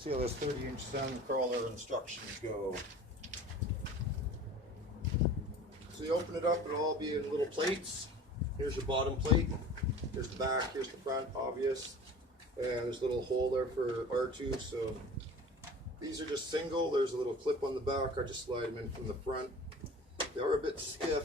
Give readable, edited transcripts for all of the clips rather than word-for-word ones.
See how those 30-inch sandcrawler instructions go. So you open it up, it'll all be in little plates. Here's your bottom plate. Here's the back, here's the front, obvious. And there's a little hole there for R2, so these are just single. There's a little clip on the back. I just slide them in from the front. They are a bit stiff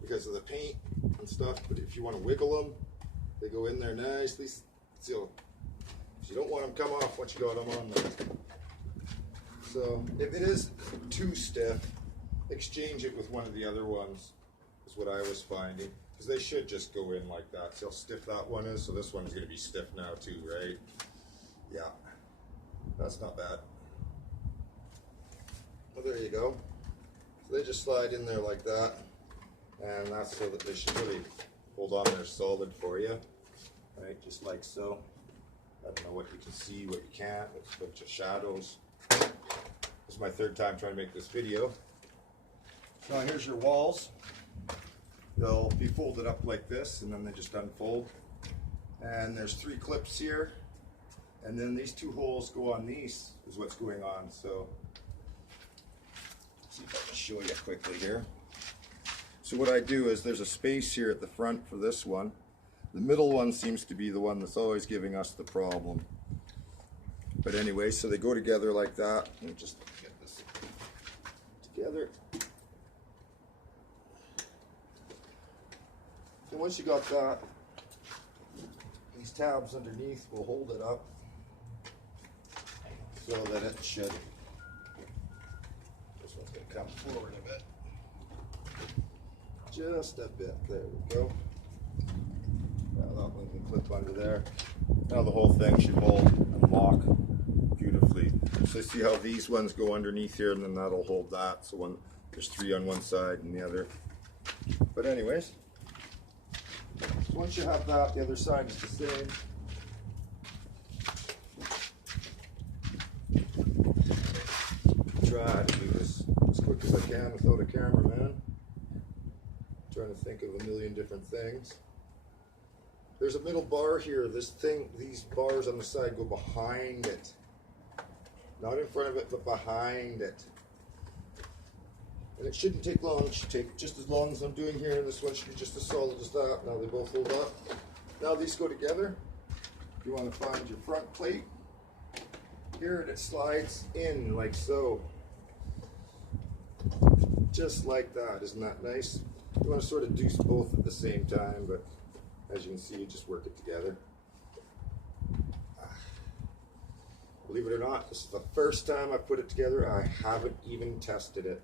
because of the paint and stuff, but if you want to wiggle them, they go in there nicely. So you don't want them to come off once you got them on there. So if it is too stiff, exchange it with one of the other ones, is what I was finding. Because they should just go in like that. See how stiff that one is? So this one's going to be stiff now too, right? Yeah, that's not bad. Well, there you go. So they just slide in there like that. And that's so that they should really hold on there solid for you. Right, just like so. I don't know what you can see, what you can't. It's a bunch of shadows. This is my third time trying to make this video. Now here's your walls. They'll be folded up like this, and then they just unfold. And there's 3 clips here. And then these 2 holes go on these, is what's going on. So, let's see if I can show you quickly here. So what I do is there's a space here at the front for this one. The middle one seems to be the one that's always giving us the problem. But anyway, so they go together like that. Let me just get this together. And once you got that, these tabs underneath will hold it up so that it should. This one's going to come forward a bit. Just a bit. There we go. Now that one can clip under there. Now the whole thing should hold and lock beautifully. So see how these ones go underneath here, and then that'll hold that. So there's 3 on one side and the other. But anyways, once you have that, the other side is the same. Try to do this as quick as I can without a cameraman. Trying to think of a million different things. There's a middle bar here. This thing, these bars on the side go behind it. Not in front of it, but behind it. And it shouldn't take long. It should take just as long as I'm doing here. This one should be just as solid as that. Now they both hold up. Now these go together. You want to find your front plate here, and it slides in like so. Just like that. Isn't that nice? You want to sort of do both at the same time, but as you can see, you just work it together. Believe it or not, this is the first time I put it together. I haven't even tested it.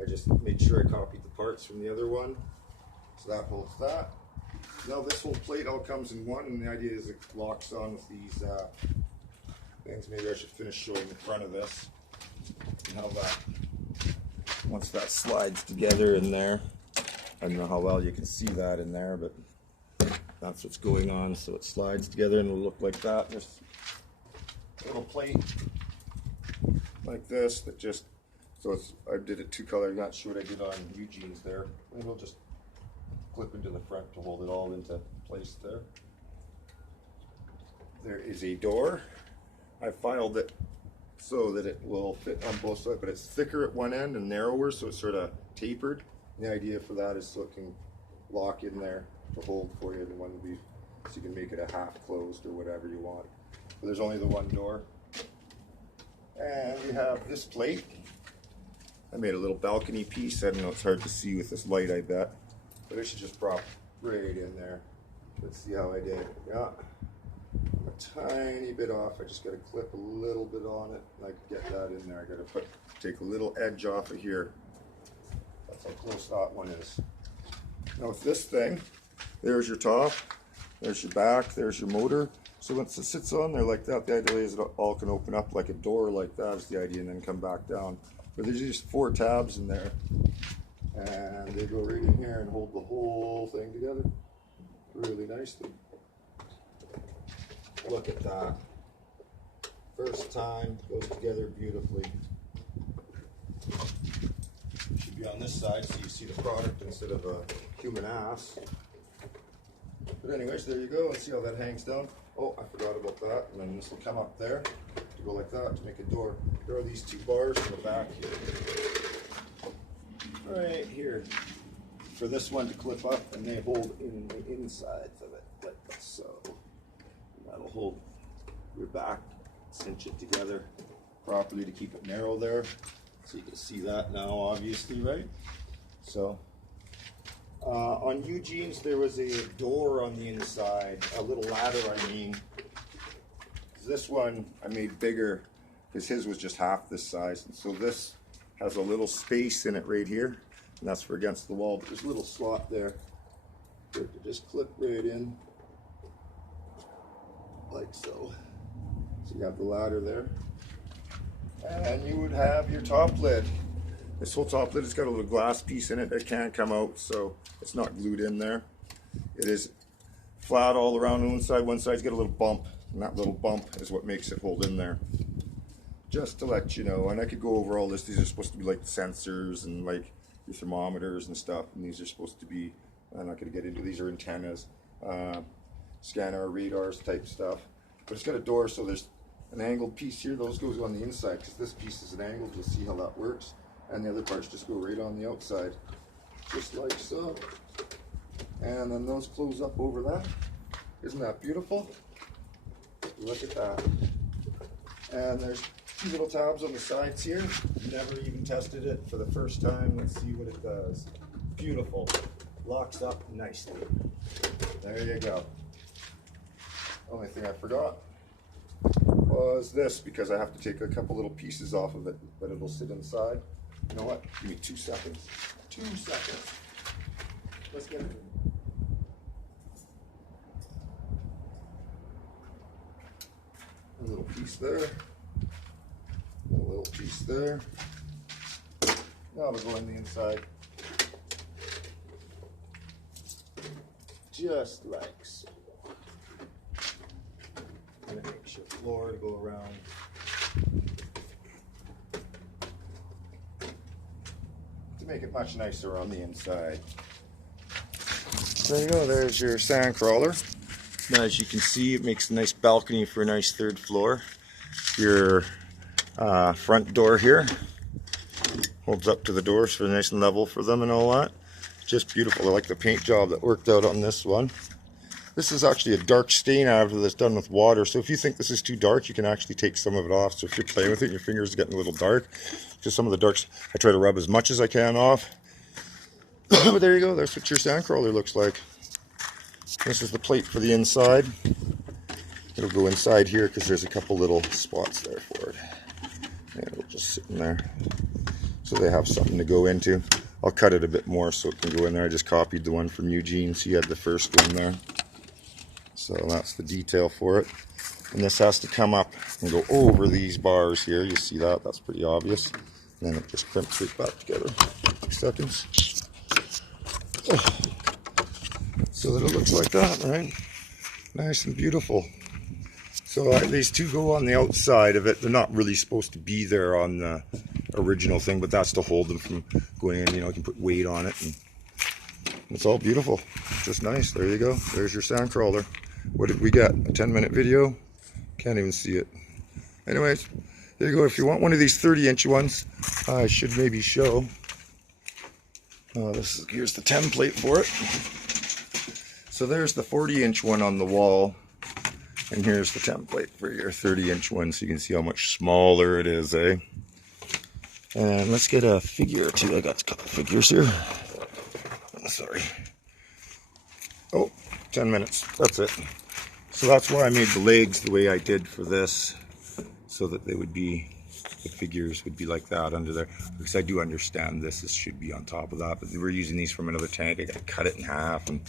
I just made sure I copied the parts from the other one. So that holds that. Now this whole plate all comes in one, and the idea is it locks on with these things. Maybe I should finish showing the front of this and how that, once that slides together in there. I don't know how well you can see that in there, but that's what's going on. So it slides together and it'll look like that. There's a little plate like this that just, so it's, I did it 2 color. I'm not sure what I did on Eugene's there. And it'll just clip into the front to hold it all into place there. There is a door. I filed it so that it will fit on both sides, but it's thicker at one end and narrower, so it's sort of tapered. The idea for that is so it can lock in there to hold for you, so you can make it a half closed or whatever you want. But there's only the one door. And we have this plate. I made a little balcony piece. I don't know, it's hard to see with this light, I bet. But I should just prop right in there. Let's see how I did. Yeah. I'm a tiny bit off. I just got to clip a little bit on it. And I can get that in there. I got to take a little edge off of here. That's how close that one is. Now with this thing, there's your top, there's your back, there's your motor. So once it sits on there like that, the idea is it all can open up like a door like that is the idea, and then come back down. But there's just 4 tabs in there, and they go right in here and hold the whole thing together really nicely. Look at that. First time, goes together beautifully. Should be on this side so you see the product instead of a human ass. But anyways, there you go, and see how that hangs down. Oh, I forgot about that. And then this will come up there to to go like that to make a door. There are these two bars in the back here. Right here. For this one to clip up, and they hold in the insides of it, like so. That'll hold your back, cinch it together properly to keep it narrow there. So you can see that now, obviously, right? So, on Eugene's, there was a door on the inside, a little ladder, I mean. This one I made bigger because his was just half this size. And so this has a little space in it right here, and that's for against the wall. But there's a little slot there to just clip right in, like so. So you have the ladder there. And you would have your top lid. This whole top lid has got a little glass piece in it that can't come out, so it's not glued in there. It is flat all around on one side. One side's got a little bump, and that little bump is what makes it hold in there. Just to let you know, and I could go over all this. These are supposed to be like the sensors and like your thermometers and stuff, and these are supposed to be, I'm not going to get into, these are antennas, scanner, radars type stuff. But it's got a door, so there's an angled piece here. Those goes on the inside because this piece is an angle. You'll see how that works. And the other parts just go right on the outside, just like so. And then those close up over that. Isn't that beautiful? Look at that. And there's two little tabs on the sides here. Never even tested it for the first time. Let's see what it does. Beautiful. Locks up nicely. There you go. Only thing I forgot was this, because I have to take a couple little pieces off of it, but it'll sit inside. You know what? Give me 2 seconds. 2 seconds. Let's get it. A little piece there. A little piece there. Now we'll go in the inside. Just like so. And it makes your floor to go around. To make it much nicer on the inside. There you go, there's your sand crawler. Now, as you can see, it makes a nice balcony for a nice 3rd floor. Your front door here holds up to the doors for nice and level for them and all that. Just beautiful. I like the paint job that worked out on this one. This is actually a dark stain out of it that's done with water. So if you think this is too dark, you can actually take some of it off. So if you're playing with it and your fingers are getting a little dark, just some of the darks, I try to rub as much as I can off. But there you go. That's what your sandcrawler looks like. This is the plate for the inside. It'll go inside here because there's a couple little spots there for it. And it'll just sit in there. So they have something to go into. I'll cut it a bit more so it can go in there. I just copied the one from Eugene, so you had the first one there. So that's the detail for it. And this has to come up and go over these bars here. You see that? That's pretty obvious. And then it just crimps right back together. 2 seconds. So that it looks like that, right? Nice and beautiful. So these two go on the outside of it. They're not really supposed to be there on the original thing, but that's to hold them from going in. You know, you can put weight on it, and it's all beautiful. Just nice. There you go. There's your sand crawler. What did we get? A 10-minute video? Can't even see it. Anyways, there you go. If you want one of these 30-inch ones, I should maybe show. Here's the template for it. So there's the 40-inch one on the wall. And here's the template for your 30-inch one, so you can see how much smaller it is, eh? And let's get a figure or two. I got a couple figures here. Sorry. Oh, 10 minutes. That's it. So that's why I made the legs the way I did for this, so that they would be, the figures would be like that under there. Because I do understand this should be on top of that, but we're using these from another tank. I got to cut it in half, and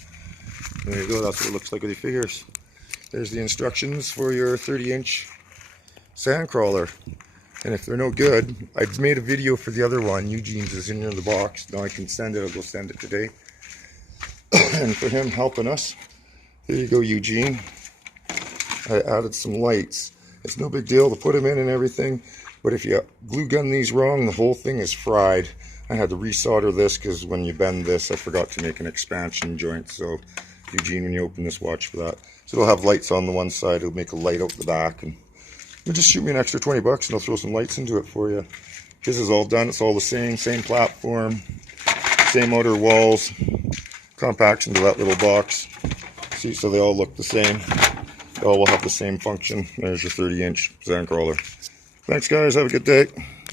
there you go. That's what it looks like with your figures. There's the instructions for your 30-inch sand crawler. And if they're no good, I made a video for the other one. Eugene's is in the box. Now I can send it. I'll go send it today. And for him helping us, there you go, Eugene. I added some lights. It's no big deal to put them in and everything. But if you glue gun these wrong, the whole thing is fried. I had to resolder this because when you bend this, I forgot to make an expansion joint. So Eugene, when you open this, watch for that. So it'll have lights on the one side. It'll make a light out the back, and then just shoot me an extra 20 bucks and I'll throw some lights into it for you. His is all done. It's all the same platform, same outer walls, compaction to that little box. See, so they all look the same. They all will have the same function. There's your 30-inch sandcrawler. Thanks, guys. Have a good day.